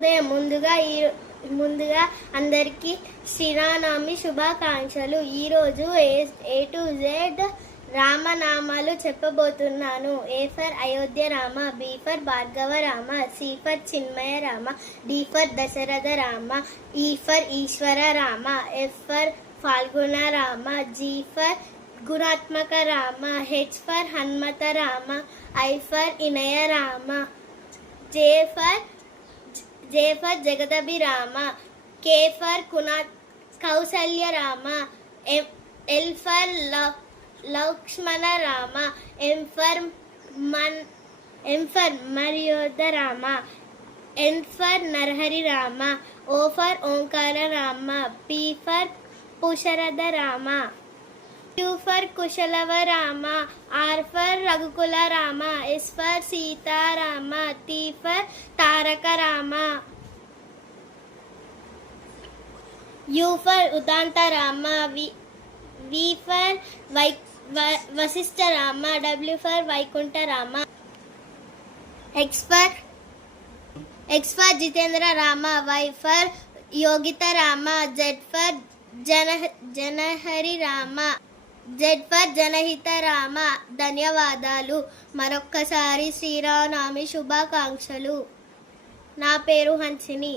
ముందుగా అందరికీ శ్రీరామనవమి శుభాకాంక్షలు. ఈరోజు A to Z రామనామాలు చెప్పబోతున్నాను. A for Ayodhya Rama, B for Bhargava Rama, C for చిన్మయ Rama, D for Dasharatha Rama, E for Eshwara Rama, F for Phalguna Rama, G for గుణాత్మక Rama, H for Hanumatha Rama, I for ఇనయ రామ, J ఫర్ జగదభి Rama, K for Kausalya Rama, L for Lakshmana Rama, M for మర్యోధ Rama, N for Narahari Rama, O for ఓంకార Rama, P for పుషరథ Rama, Q for Kushalava Rama, R for Raghukula Rama, S for Sitarama, T for తారక Rama, U for ఉదాంత Rama, V for Vashishtha Rama, W for Vaikuntha Rama, X for Jitendra Rama, Y for యోగిత Rama, Z for జనహరి Rama, Z for జనహిత రామ. ధన్యవాదాలు. మరొక్కసారి శ్రీరామనవమి శుభాకాంక్షలు. నా పేరు హన్సిని.